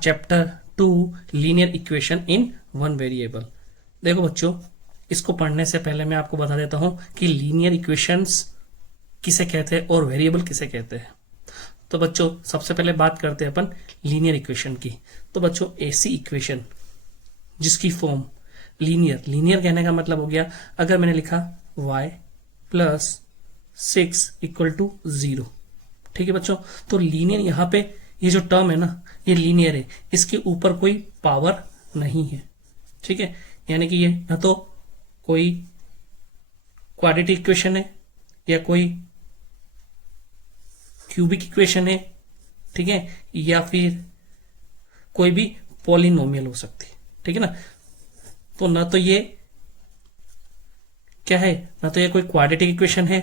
Chapter 2 linear equation in one variable. देखो बच्चों, इसको पढ़ने से पहले मैं आपको बता देता हूं कि लीनियर इक्वेशंस किसे कहते हैं और वेरिएबल किसे कहते हैं। तो बच्चों, सबसे पहले बात करते हैं अपन लीनियर इक्वेशन की। तो बच्चों, ऐसी इक्वेशन जिसकी फॉर्म लीनियर, लीनियर कहने का मतलब हो गया, अगर मैंने लिखा y प्लस 6 इक्वल टू 0, ठीक है बच्चों, तो लीनियर यहां पे ये जो टर्म है ना, ये लीनियर है, इसके ऊपर कोई पावर नहीं है, ठीक है। यानी कि ये ना तो कोई क्वाड्रेटिक इक्वेशन है या कोई क्यूबिक इक्वेशन है, ठीक है, या फिर कोई भी पॉलिनोमियल हो सकती है, ठीक है ना। तो ना तो ये क्या है, ना तो ये कोई क्वाड्रेटिक इक्वेशन है,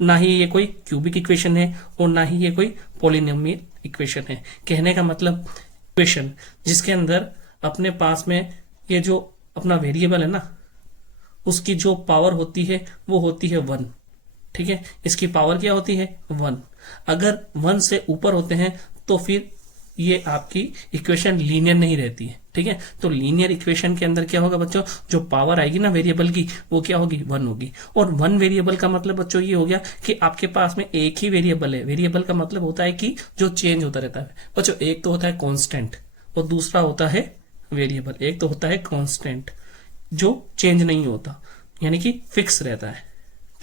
ना ही ये कोई क्यूबिक इक्वेशन है, और ना ही ये कोई पॉलिनोमियल इक्वेशन है। कहने का मतलब इक्वेशन जिसके अंदर अपने पास में ये जो अपना वेरिएबल है ना, उसकी जो पावर होती है वो होती है 1, ठीक है। इसकी पावर क्या होती है 1। अगर 1 से ऊपर होते हैं तो फिर ये आपकी इक्वेशन लीनियर नहीं रहती है, ठीक है। तो लीनियर इक्वेशन के अंदर क्या होगा बच्चों, जो पावर आएगी ना वेरिएबल की, वो क्या होगी 1 होगी। और 1 वेरिएबल का मतलब बच्चों ये हो गया कि आपके पास में एक ही वेरिएबल है। वेरिएबल का मतलब होता है कि जो चेंज होता रहता है बच्चों। एक तो होता है कांस्टेंट और दूसरा होता है वेरिएबल। एक तो होता है कांस्टेंट जो चेंज नहीं होता, यानी कि फिक्स रहता है,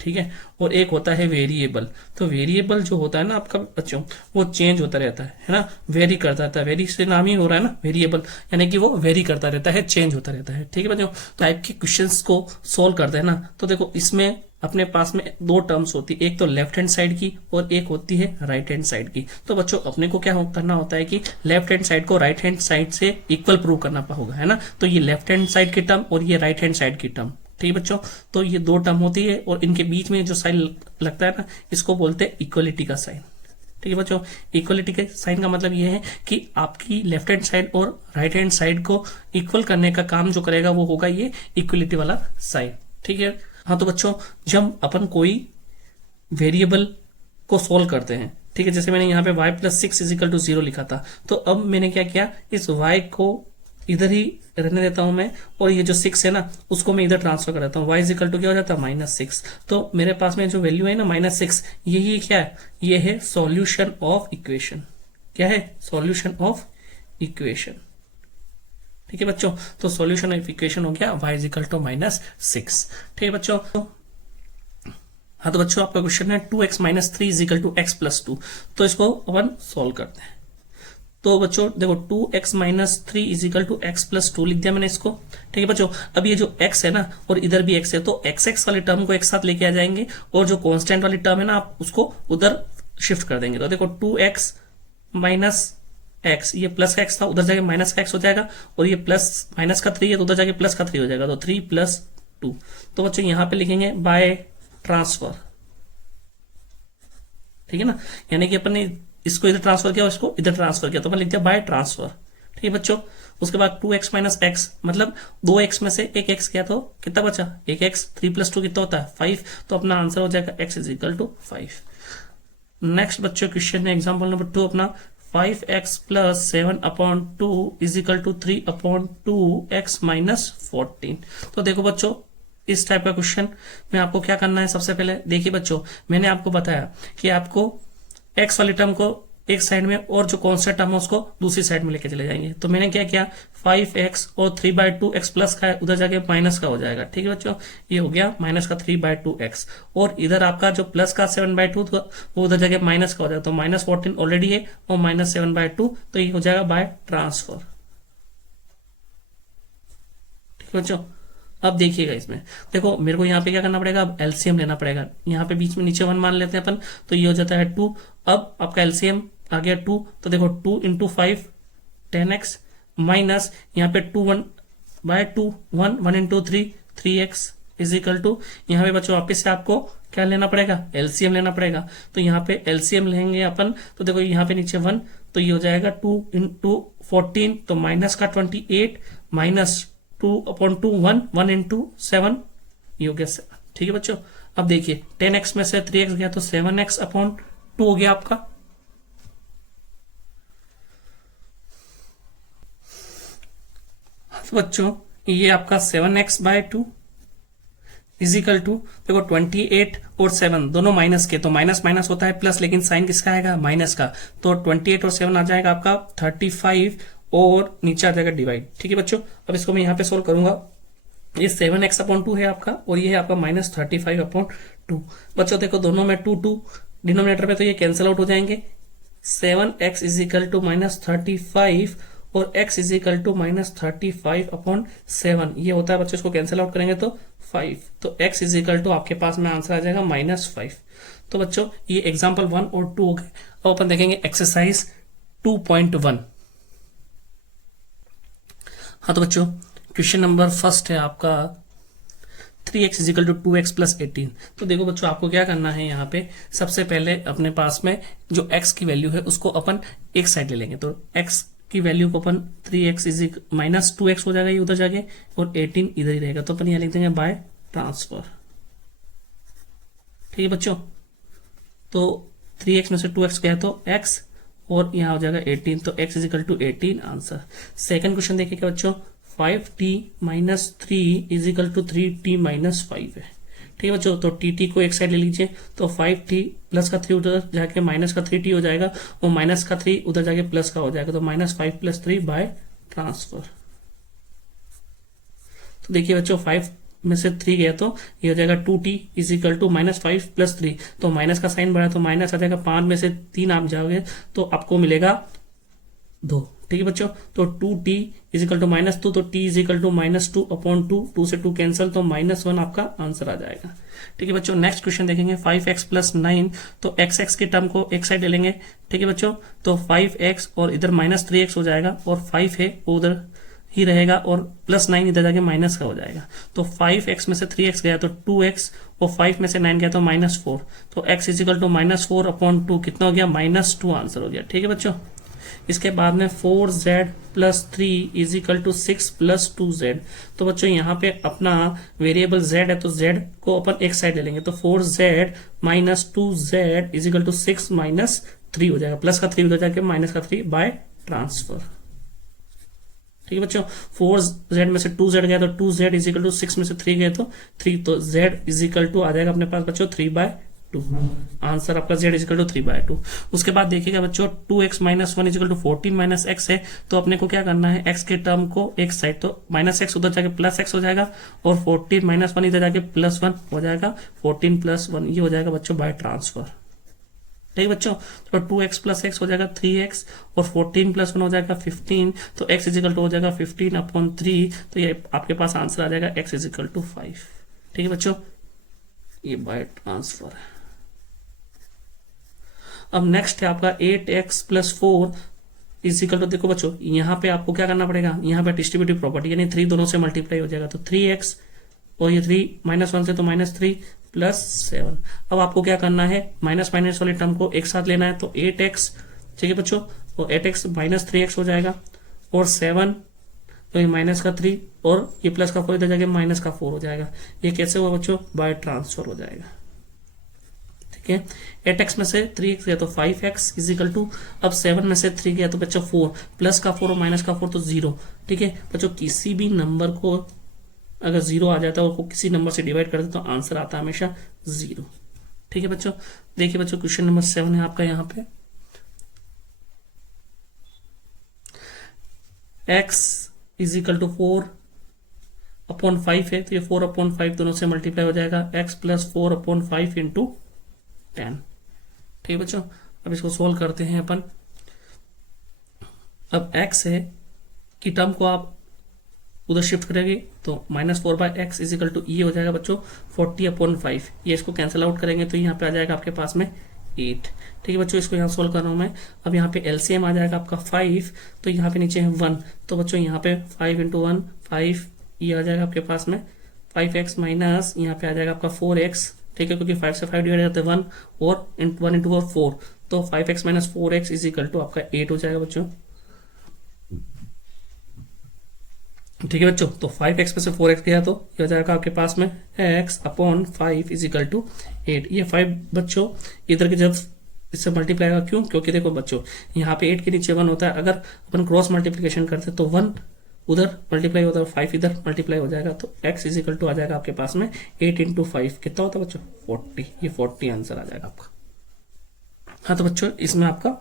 ठीक है, और एक होता है वेरिएबल। तो वेरिएबल जो होता है ना आपका बच्चों, वो चेंज होता रहता है ना, वेरी करता रहता है। वेरी से नाम ही हो रहा है ना वेरिएबल, यानी कि वो वेरी करता रहता है, चेंज होता रहता है, ठीक है बच्चों। टाइप के क्वेश्चंस को सोल्व करते हैं ना, तो देखो इसमें अपने पास में 2 टर्म्स होती है, एक तो लेफ्ट हैंड साइड की और एक होती है राइट हैंड साइड की। तो बच्चों, अपने को क्या करना होता है कि लेफ्ट हैंड साइड को राइट हैंड साइड से इक्वल प्रूव करना होगा, है ना। तो ये लेफ्ट हैंड साइड की टर्म और ये राइट हैंड साइड की टर्म, ठीक है बच्चों। तो ये 2 टर्म होती है और इनके बीच में जो साइन लगता है ना, इसको बोलते हैं इक्वलिटी का साइन, ठीक है बच्चों। इक्वलिटी के साइन का मतलब ये है कि आपकी लेफ्ट हैंड साइड और राइट हैंड साइड को इक्वल करने का काम जो करेगा वो होगा ये इक्वलिटी वाला साइन, ठीक है। हाँ, तो बच्चों, जब अपन कोई वेरिएबल को सोल्व करते हैं, ठीक है, जैसे मैंने यहाँ पे y प्लस 6 इजिकल टू 0 लिखा था, तो अब मैंने क्या किया, इस y को इधर ही रहने देता हूं मैं, और ये जो 6 है ना उसको मैं इधर ट्रांसफर कर देता हूँ। y इजिकल टू क्या हो जाता है -6। तो मेरे पास में जो वैल्यू है ना -6, यही क्या है, ये है सॉल्यूशन ऑफ इक्वेशन। क्या है, सॉल्यूशन ऑफ इक्वेशन, ठीक है बच्चों। तो सॉल्यूशन ऑफ इक्वेशन हो गया y इजिकल टू -6, ठीक है बच्चों। हाँ, तो बच्चों आपका क्वेश्चन है 2x minus 3 is equal to x plus 2। तो इसको अपन सॉल्व करते हैं। तो बच्चों देखो, 2x minus 3 is equal to x plus 2 लिख दिया मैंने इसको, ठीक है बच्चों। अब ये जो x है ना और इधर भी x है, तो x वाली टर्म को एक साथ लेके आ जाएंगे, और जो कांस्टेंट वाली टर्म है ना आप उसको उधर शिफ्ट कर देंगे। तो देखो 2x माइनस x, ये प्लस का x था, उधर जाके माइनस का x हो जाएगा, और ये प्लस माइनस का 3 है तो उधर जाके प्लस का 3 हो जाएगा, तो 3 प्लस 2। तो बच्चों यहाँ पे लिखेंगे बाय ट्रांसफर, ठीक है ना, यानी कि अपन ने इसको इधर ट्रांसफर किया और इसको इधर ट्रांसफर किया, तो मैंने लिख दिया बाय ट्रांसफर, ठीक है बच्चों। उसके बाद 2x माइनस x, मतलब 2x में से एक x गया तो कितना बचा, एक x। 3 प्लस 2 कितना होता है 5, तो अपना आंसर हो जाएगा x is equal to 5। Next बच्चों क्वेश्चन है एग्जाम्पल नंबर 2 अपना, 5x plus 7 upon 2 is equal to 3 upon 2x minus 14। तो देखो बच्चों, इस टाइप का क्वेश्चन में आपको क्या करना है, सबसे पहले देखिए बच्चों, मैंने आपको बताया कि आपको x वाली टर्म को एक साइड में और जो कांस्टेंट टर्म है उसको दूसरी साइड में लेके चले जाएंगे। तो मैंने क्या किया, 5x और 3/2x प्लस का है, उधर जाके माइनस का हो जाएगा, ठीक है बच्चों। ये हो गया माइनस का 3/2x, और इधर आपका जो प्लस का 7/2 वो उधर जाके माइनस का हो जाएगा, तो -14 ऑलरेडी है और -7/2, तो ये हो जाएगा बाय ट्रांसफर, ठीक है बच्चों। अब देखिएगा इसमें, देखो मेरे को यहाँ पे क्या करना पड़ेगा, अब एलसीएम लेना पड़ेगा। यहाँ पे बीच में नीचे 1 मान लेते हैं अपन, तो ये हो जाता है 2। अब आपका एलसीएम आ गया 2, तो देखो 2 इंटू 5 10x माइनस यहाँ पे 2 1/2 1 into 3 3x is equal to, यहाँ पे बच्चों वापिस से आपको क्या लेना पड़ेगा, एलसीएम लेना पड़ेगा। तो यहाँ पे एलसीएम लेंगे अपन, तो देखो यहाँ पे नीचे 1, तो ये हो जाएगा 2 इंटू 14, तो माइनस का 28 माइनस 2 अपॉन 2 1 इंटू 7, ये हो गया 7, ठीक है बच्चों। अब देखिए 10x में से 3x गया तो 7x अपॉन 2 हो गया आपका, तो बच्चों ये आपका 7x/2 इजिकल टू, देखो 28 और 7 दोनों माइनस के, तो माइनस माइनस होता है प्लस, लेकिन साइन किसका आएगा, माइनस का। तो 28 और 7 आ जाएगा आपका 35 और नीचे आ जाएगा डिवाइड। ठीक है बच्चों, अब इसको मैं यहाँ पे सोल्व करूंगा। ये 7x/2 है आपका और ये है आपका -35/2। बच्चों देखो दोनों में 2 डिनोमिनेटर में, तो ये कैंसिल आउट हो जाएंगे। 7x इजिकल टू -35 और x इजिकल टू -35/7 ये होता है बच्चों, इसको कैंसिल आउट करेंगे तो 5, तो x इजिकल टू आपके पास में आंसर आ जाएगा -5। तो बच्चों ये एग्जाम्पल 1 और 2 हो गए। अब अपन देखेंगे एक्सरसाइज 2.1। हाँ तो बच्चों क्वेश्चन नंबर फर्स्ट है आपका 3x is equal to 2x plus 18। तो देखो बच्चों आपको क्या करना है, यहाँ पे सबसे पहले अपने पास में जो x की वैल्यू है उसको अपन एक साइड ले लेंगे। तो x की वैल्यू को अपन 3x -2x हो जाएगा, ये उधर जाके, और 18 इधर ही रहेगा। तो अपन यहाँ लिख देंगे बाय ट्रांसफर। ठीक है बच्चों, तो 3x में से 2x गया तो x और यहाँ हो जाएगा 18, तो x is equal to 18 answer. Second question देखिएगा बच्चों, 5t - 3 इजिकल टू 3t - 5 है। ठीक है बच्चों, तो टी को एक साइड ले लीजिए, तो 5t प्लस का 3 उधर जाके माइनस का 3t हो जाएगा, और माइनस का 3 उधर जाके प्लस का हो जाएगा, तो -5 + 3 बाय ट्रांसफर। तो देखिए बच्चों 5 में से 3 गया तो ये हो जाएगा 2t इजिकल टू -5 + 3, तो माइनस का साइन बढ़ा तो माइनस आ जाएगा, 5 में से 3 आप जाओगे तो आपको मिलेगा 2। ठीक है बच्चों, तो 2t इजिकल टू -2, तो t इजिकल टू -2/2, 2 से 2 कैंसिल, तो -1 आपका आंसर आ जाएगा। ठीक है बच्चों, नेक्स्ट क्वेश्चन देखेंगे 5x + 9। तो x के टर्म को एक साइड ले लेंगे। ठीक है बच्चों, तो 5x और इधर -3x हो जाएगा, और 5 है उधर ही रहेगा, और +9 इधर जाके माइनस का हो जाएगा। तो 5x में से 3x गया तो 2x, और 5 में से 9 गया तो -4, तो x इजिकल टू -4/2 कितना हो गया, -2 आंसर हो गया। ठीक है बच्चों, इसके बाद में 4z + 3 इजिकल टू 6 + 2z। तो बच्चों यहाँ पे अपना वेरिएबल z है, तो z को अपन एक साइड ले लेंगे, तो 4z - 2z इजिकल टू 6 - 3 हो जाएगा, प्लस का 3 उधर जाके माइनस का 3 बाय ट्रांसफर। ठीक है बच्चों, 4z में से 2z गया तो 2z इजिकल टू 6 में से 3 गया तो 3, तो z इजिकल टू आ जाएगा अपने पास बच्चों 3/2। आंसर आपका z इजिकल टू 3/2। उसके बाद देखिएगा बच्चों 2x - 1 इजिकल टू 14 - x है, तो अपने को क्या करना है, x के टर्म को एक साइड, तो -x उधर जाके +x हो जाएगा, और 14 - 1 इधर जाके +1 हो जाएगा, 14 + 1 ये हो जाएगा बच्चों बाय ट्रांसफर। ठीक है बच्चों, तो 2x + x हो जाएगा 3x, और 14 + 1 हो जाएगा 15, तो x इजिकल टू हो जाएगा 15/3, तो ये आपके पास आंसर आ जाएगा x इजिकल टू 5। ठीक है बच्चों, ये बाय ट्रांसफर है। अब नेक्स्ट है आपका 8x + 4 इजिकल टू, देखो बच्चों यहाँ पे आपको क्या करना पड़ेगा, यहाँ पे डिस्ट्रीब्यूटिव प्रॉपर्टी यानी 3 दोनों से मल्टीप्लाई हो जाएगा, तो 3x, और ये 3 -1 से तो -3 + 7। अब आपको क्या करना है, माइनस माइनस वाले टर्म को एक साथ लेना है, तो 8x। ठीक है बच्चों, और 8x -3x हो जाएगा, और 7, तो ये माइनस का 3, और ये प्लस का 4 इधर जाके माइनस का 4 हो जाएगा। ये कैसे हुआ बच्चों, बाय ट्रांसफर हो जाएगा। ठीक है, 8x में से 3x गया तो 5x इजिकल टू, अब 7 में से 3 गया तो बच्चों 4, प्लस का 4 और माइनस का 4 तो 0। ठीक है बच्चों, किसी भी नंबर को अगर 0 आ जाता है और किसी नंबर से डिवाइड करते तो आंसर आता है हमेशा 0। ठीक है बच्चों, देखिए बच्चों क्वेश्चन नंबर 7 है आपका, यहाँ पे x इजिकल टू 4/5 है, तो ये 4/5 दोनों से मल्टीप्लाई हो जाएगा, x + 4/5 × 10। ठीक है बच्चों, अब इसको सोल्व करते हैं अपन। अब x है की टर्म को आप उधर शिफ्ट करेंगे, तो -4/x इजिकल टू ये हो जाएगा बच्चों 40/5। ये इसको कैंसिल आउट करेंगे तो यहाँ पे आ जाएगा आपके पास में 8। ठीक है बच्चों, इसको यहाँ सोल्व कर रहा हूँ मैं। अब यहाँ पे एलसीएम आ जाएगा आपका 5, तो यहाँ पे नीचे है 1, तो बच्चों यहाँ पे 5 × 1 5, ये आ जाएगा आपके पास में 5x माइनस यहाँ पे आ जाएगा आपका 4x। ठीक है, क्योंकि 5 से 5 डिवाइड करते हैं 1, और 1 × 4, तो 5x - 4x इजिकल टू आपका 8 हो जाएगा बच्चों। ठीक है बच्चों, तो 5x में से 4x गया तो ये हो जाएगा आपके पास में x/5 इजिकल टू 8। ये 5 बच्चों इधर की जब इससे मल्टीप्लाई होगा, क्यों, क्योंकि देखो बच्चों यहाँ पे 8 के नीचे 1 होता है, अगर अपन क्रॉस मल्टीप्लिकेशन करते तो 1 उधर मल्टीप्लाई होता है, 5 इधर मल्टीप्लाई हो जाएगा, तो x इज इक्वल टू आ जाएगा आपके पास में 8 इंटू 5 कितना होता है बच्चों 40, ये 40 आंसर आ जाएगा आपका। हाँ तो बच्चों इसमें आपका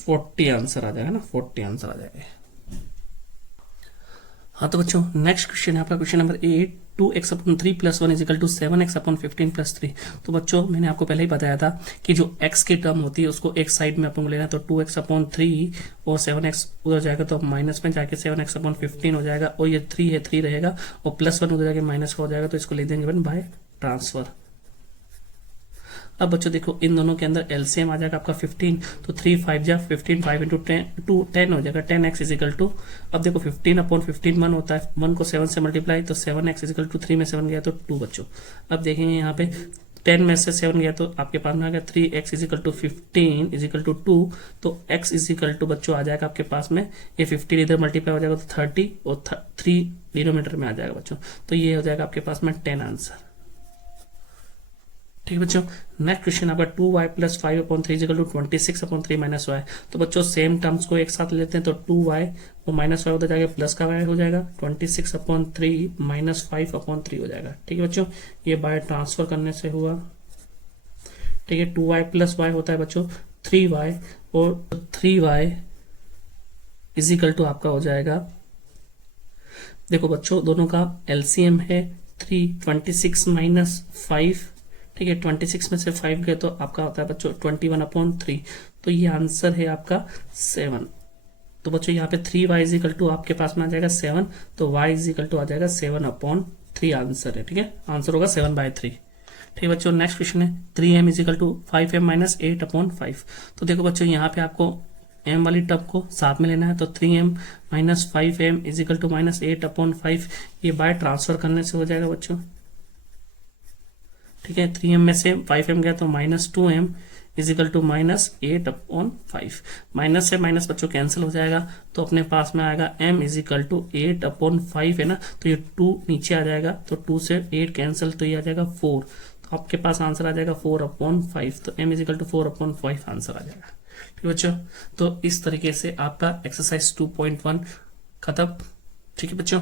40 आंसर आ जाएगा ना, 40 आंसर आ जाएगा। हाँ तो बच्चों नेक्स्ट क्वेश्चन है आपका question number 8, 2x upon 3 plus 1 is equal to 7x upon 15 plus 3। तो बच्चों मैंने आपको पहले ही बताया था कि जो x की टर्म होती है उसको एक साइड में अपन को लेना है, तो 2x अपॉन 3 और 7x उधर जाएगा तो माइनस में जाके 7x अपॉन 15 हो जाएगा, और ये 3 है 3 रहेगा, और प्लस 1 उधर जाके माइनस का हो जाएगा, तो इसको ले देंगे बाय ट्रांसफर। अब बच्चों देखो इन दोनों के अंदर एलसीएम आ जाएगा आपका 15, तो 3 5 जा 15, 5 इंटू 10 हो जाएगा 10x इज इक्वल टू, अब देखो 15 अपॉन 15 1 होता है, 1 को 7 से मल्टीप्लाई, तो 7x इज इक्वल टू 3 में 7 गया तो 2 बच्चों। अब देखेंगे यहाँ पे 10 में से 7 गया तो आपके पास में आ गया 3x is equal to 15 is equal to 2, तो x इज इक्वल टू बच्चों आ जाएगा आपके पास में, ये 15 इधर मल्टीप्लाई हो जाएगा तो 30 और 3 डिनोमिनेटर में आ जाएगा बच्चों, तो ये हो जाएगा आपके पास में 10 आंसर। ठीक है बच्चों, नेक्स्ट क्वेश्चन आपका 2y plus 5 upon 3 equal to 26 upon 3 minus y. तो बच्चों सेम टर्म्स को एक साथ लेते हैं, तो 2y और माइनस वाई होता जाएगा प्लस का y हो जाएगा, 26 अपॉन 3 माइनस 5 अपॉन 3 हो जाएगा। ठीक है बच्चों, ये बाय ट्रांसफर करने से हुआ। ठीक है, 2y प्लस वाई होता है बच्चों 3y, और 3y इज इक्वल टू आपका हो जाएगा, देखो बच्चों दोनों का एलसीएम है 3, 26 माइनस 5। ठीक है, 26 में से 5 गए तो आपका होता है बच्चों 21 अपॉन 3, तो ये आंसर है आपका 7। तो बच्चों यहाँ पे 3y इज इक्वल टू आपके पास में आ जाएगा 7, तो y इज इक्वल टू आ जाएगा 7 अपॉन 3 आंसर है। ठीक है, आंसर होगा 7/3। ठीक है बच्चों, नेक्स्ट क्वेश्चन है 3m is equal to 5m minus 8 upon 5। तो देखो बच्चों यहाँ पे आपको m वाली टर्म को साथ में लेना है, तो 3m minus 5m is equal to minus 8 upon 5, ये बाय ट्रांसफर करने से हो जाएगा बच्चों। ठीक है, 3m में से 5m गया तो minus 2m is equal to minus 8 upon 5, minus से माइनस बच्चों कैंसिल हो जाएगा, तो अपने पास में आएगा m is equal to 8 upon 5 है ना, तो ये 2 नीचे आ जाएगा, तो 2 से 8 कैंसिल, तो ये आ जाएगा 4, तो आपके पास आंसर आ जाएगा 4 अपॉन 5, तो m is equal to 4 upon 5 answer आ जाएगा। ठीक है बच्चों, तो इस तरीके से आपका एक्सरसाइज 2.1 खत्म। ठीक है बच्चों।